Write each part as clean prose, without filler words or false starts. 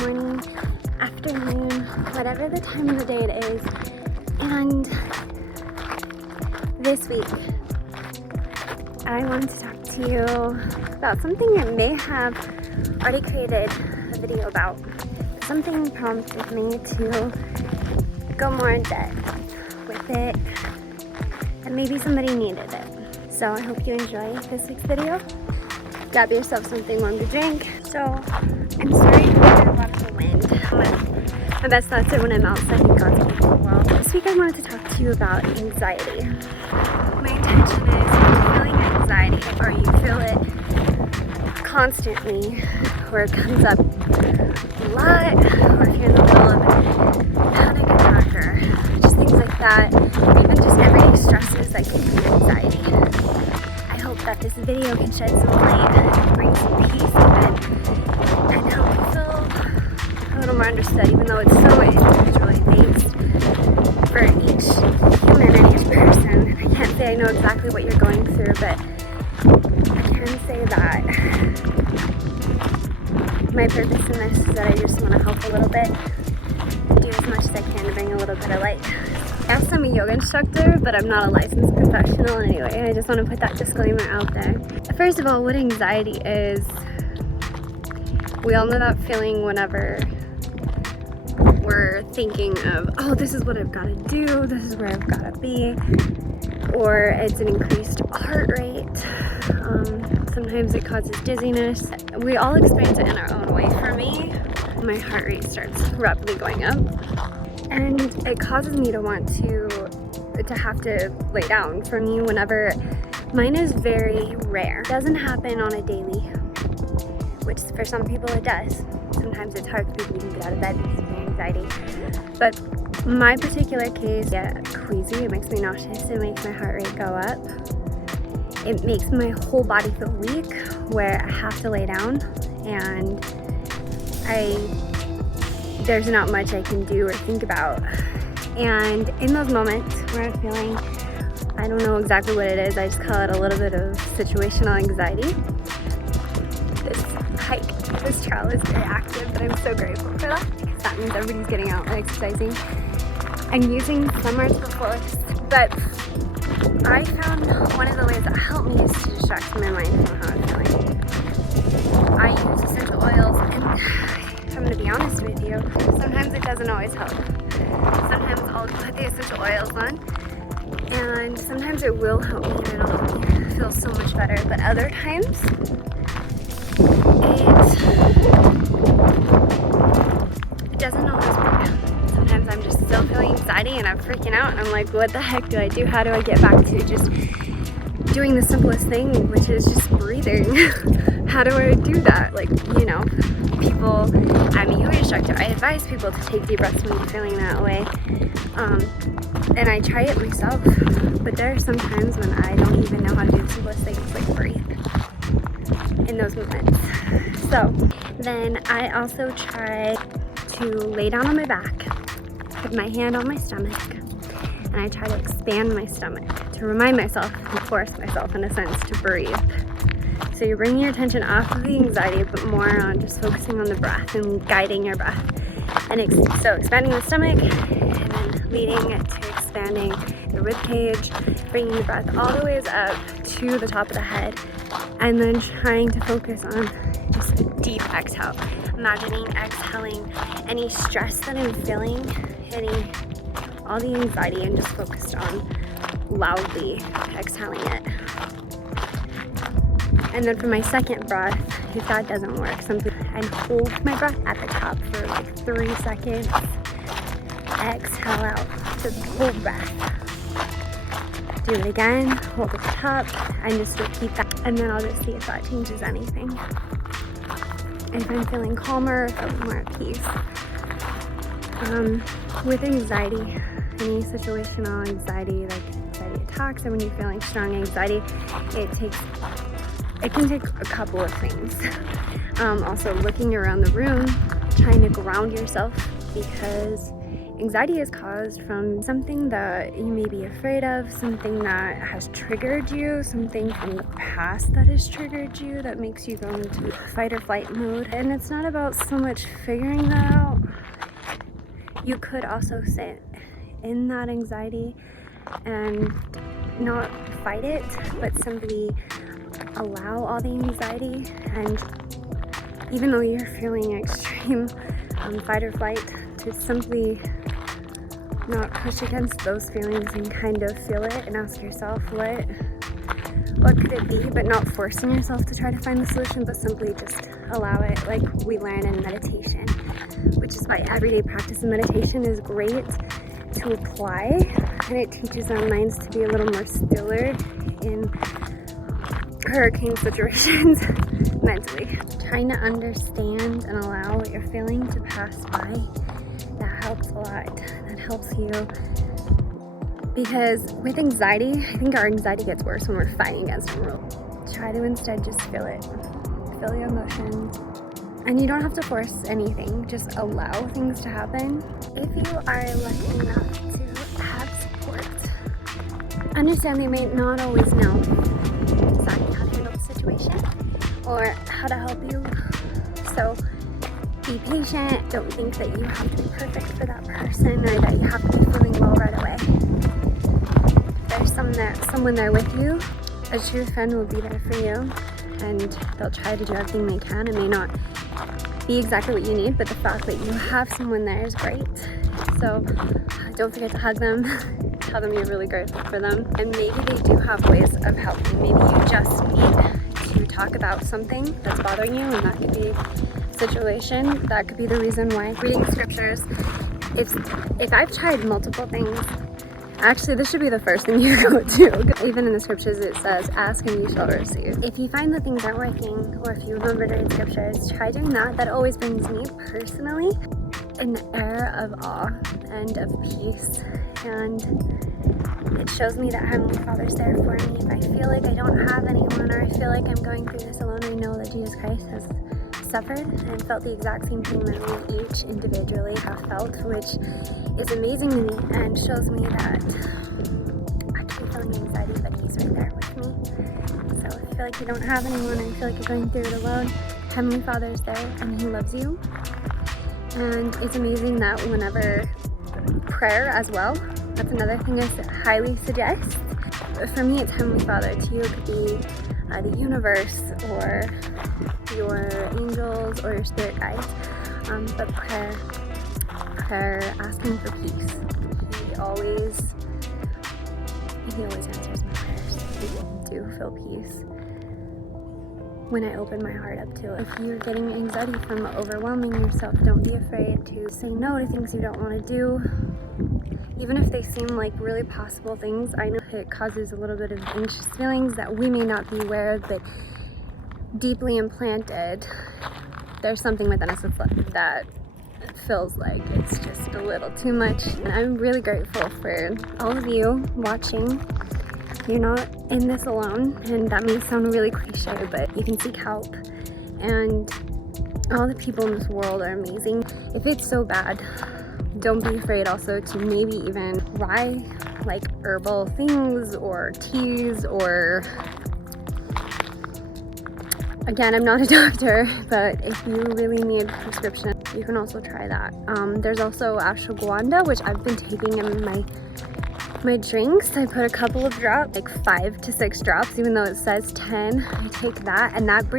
morning, afternoon, whatever the time of the day it is. And this week, I wanted to talk to you about something I may have already created a video about. Something prompted me to go more in depth with it, and maybe somebody needed it. So I hope you enjoy this week's video. Grab yourself something warm to drink. So I'm sorry for a lot of the wind. My best thoughts are when I'm outside and God's people well. This week I wanted to talk to you about anxiety. My intention is if you're feeling anxiety or you feel it constantly or it comes up a lot, or if you're in the middle of a panic attack or just things like that, or even just everyday stresses that can be anxiety. I hope that this video can shed some light, bring some peace even, and help you feel a little more understood, even though it's so individually based for each human and each person. I can't say I know exactly what you're going through, but I can say that my purpose in this is that I just want to help a little bit, do as much as I can to bring a little bit of light. Yes, I'm a yoga instructor, but I'm not a licensed professional in any way. I just want to put that disclaimer out there. First of all, what anxiety is, we all know that feeling whenever we're thinking of, oh, this is what I've got to do, this is where I've got to be, or it's an increased heart rate. Sometimes it causes dizziness. We all experience it in our own way. For me, my heart rate starts rapidly going up, and it causes me to want to have to lay down. For me, whenever, mine is very rare. It doesn't happen on a daily, which for some people it does. Sometimes it's hard for people to even get out of bed because of their anxiety. But my particular case, I get queasy, it makes me nauseous, it makes my heart rate go up. It makes my whole body feel weak, where I have to lay down, and there's not much I can do or think about. And in those moments where I'm feeling, I don't know exactly what it is, I just call it a little bit of situational anxiety. This trail is very active, but I'm so grateful for that, because that means everybody's getting out and exercising and using some arts before. But I found one of the ways that help me is to distract my mind from how I'm feeling. I use essential oils, and I'm going to be honest with you, sometimes it doesn't always help. Sometimes I'll put the essential oils on, and sometimes it will help me and it'll help me feel so much better, but other times it doesn't always work. Sometimes I'm just still feeling anxiety and I'm freaking out, and I'm like, what the heck do I do? How do I get back to just doing the simplest thing, which is just breathing? How do I do that? Like, you know, people, I'm a yoga instructor, I advise people to take deep breaths when you're feeling that way. And I try it myself, but there are some times when I don't even know how to do the simplest things, like breathe in those moments. So then I also try to lay down on my back, put my hand on my stomach, and I try to expand my stomach to remind myself and force myself, in a sense, to breathe. So you're bringing your attention off of the anxiety, but more on just focusing on the breath and guiding your breath. And so expanding the stomach, and then leading to expanding the rib cage, bringing the breath all the way up to the top of the head, and then trying to focus on just a deep exhale. Imagining exhaling any stress that I'm feeling, all the anxiety, and just focused on loudly exhaling it. And then for my second breath, if that doesn't work, I hold my breath at the top for like 3 seconds. Exhale out to the whole breath. Do it again, hold at the top, and just repeat that. And then I'll just see if that changes anything. If I'm feeling calmer, feeling more at peace. With anxiety, any situational anxiety, like anxiety attacks, or when you're feeling strong anxiety, it can take a couple of things. Also looking around the room, trying to ground yourself, because Anxiety is caused from something that you may be afraid of, something that has triggered you, something from the past that has triggered you that makes you go into fight or flight mode. And it's not about so much figuring that out. You could also sit in that anxiety and not fight it, but simply allow all the anxiety. And even though you're feeling extreme fight or flight, to simply not push against those feelings and kind of feel it and ask yourself what could it be, but not forcing yourself to try to find the solution, but simply just allow it, like we learn in meditation, which is why everyday practice in meditation is great to apply, and it teaches our minds to be a little more stiller in hurricane situations mentally. Trying to understand and allow what you're feeling to pass by, that helps a lot. That helps you, because with anxiety, I think our anxiety gets worse when we're fighting against a rule. Try to instead just feel it. Feel your emotions. And you don't have to force anything, just allow things to happen. If you are lucky enough to have support, understand they may not always know exactly how to handle the situation or how to help you. So be patient. Don't think that you have to be perfect for that person or that you have to be feeling well right away. There's someone there with you. A true friend will be there for you, and they'll try to do everything they can. It may not be exactly what you need, but the fact that you have someone there is great. So don't forget to hug them. Tell them you're really grateful for them. And maybe they do have ways of helping. Maybe you just need to talk about something that's bothering you, and that could be a situation. That could be the reason why. Reading scriptures. If I've tried multiple things, actually, this should be the first thing you go to. Even in the scriptures, it says, ask and you shall receive. If you find that things aren't working, or if you remember to read scriptures, try doing that. That always brings me, personally, an air of awe and of peace. And it shows me that Heavenly Father's there for me. If I feel like I don't have anyone, or I feel like I'm going through this alone, I know that Jesus Christ has suffered and felt the exact same thing that we each individually have felt, which is amazing to me and shows me that I could be feeling anxiety, but he's right there with me. So if you feel like you don't have anyone, or you feel like you're going through it alone, Heavenly Father's there and he loves you. And it's amazing that whenever prayer as well, that's another thing I highly suggest. For me, it's Heavenly Father. To you, it could be the universe, or your angels, or your spirit guides. But prayer asking for peace. He always answers my prayers. I do feel peace when I open my heart up to it. If you're getting anxiety from overwhelming yourself, don't be afraid to say no to things you don't want to do. Even if they seem like really possible things, I know it causes a little bit of anxious feelings that we may not be aware of, but deeply implanted, there's something within us that feels like it's just a little too much. And I'm really grateful for all of you watching. You're not in this alone, and that may sound really cliche, but you can seek help. And all the people in this world are amazing. If it's so bad, don't be afraid also to maybe even try like herbal things or teas, or again, I'm not a doctor, but if you really need a prescription, you can also try that. There's also ashwagandha, which I've been taking in my drinks. I put a couple of drops, like 5 to 6 drops, even though it says 10. I take that, and that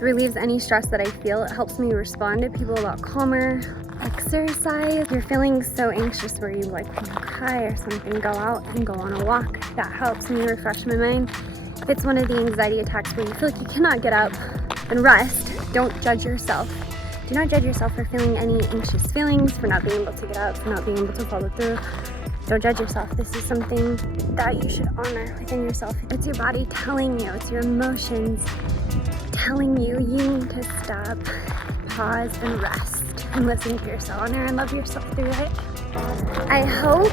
relieves any stress that I feel. It helps me respond to people a lot calmer. Exercise. If you're feeling so anxious where you like want to cry or something, go out and go on a walk. That helps me refresh my mind. If it's one of the anxiety attacks where you feel like you cannot get up and rest, don't judge yourself. Do not judge yourself for feeling any anxious feelings, for not being able to get up, for not being able to follow through. Don't judge yourself. This is something that you should honor within yourself. It's your body telling you, it's your emotions telling you need to stop, pause, and rest, and listen to yourself, honor and love yourself through it. I hope,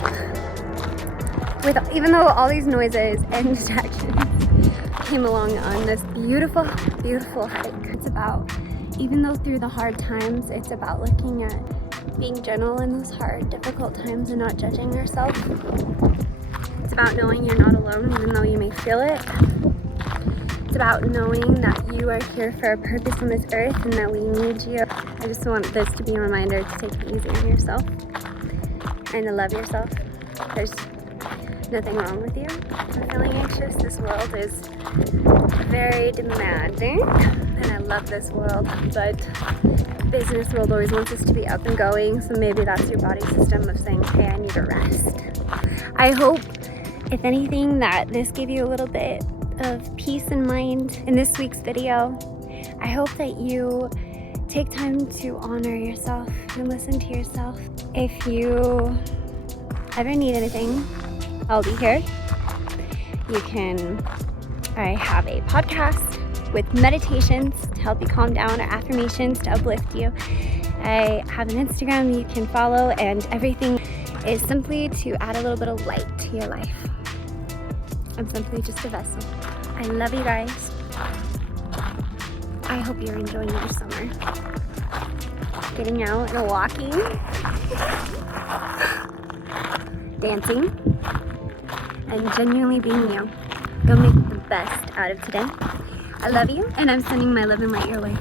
even though all these noises and distractions came along on this beautiful, beautiful hike, it's about, even though through the hard times, it's about looking at being gentle in those hard, difficult times and not judging yourself. It's about knowing you're not alone, even though you may feel it. It's about knowing that you are here for a purpose on this earth and that we need you. I just want this to be a reminder to take it easy on yourself and to love yourself. There's nothing wrong with you for feeling anxious. This world is very demanding, and I love this world, but business world always wants us to be up and going, so maybe that's your body system of saying, hey, I need a rest. I hope, if anything, that this gave you a little bit of peace in mind in this week's video. I hope that you take time to honor yourself and listen to yourself. If you ever need anything, I'll be here. I have a podcast with meditations to help you calm down, or affirmations to uplift you. I have an Instagram you can follow, and everything is simply to add a little bit of light to your life. I'm simply just a vessel. I love you guys. I hope you're enjoying your summer. Getting out and walking, dancing, and genuinely being you. Go make the best out of today. I love you, and I'm sending my love and light your way.